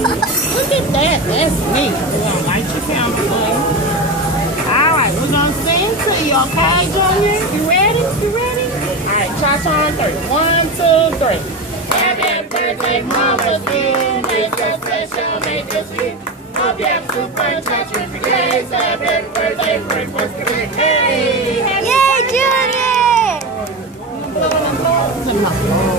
Look at that. That's me. We're gonna light your candle for you. All right, we're gonna sing to you, okay, Junior? You ready? You ready? All right, cha-cha on 3. 1, 2, 3. Happy birthday, Mama Sue. Make us special, make us sweet. Hope you have super touching days. Happy birthday, breakfast today. Hey! Yay, Junior! Put it on the floor.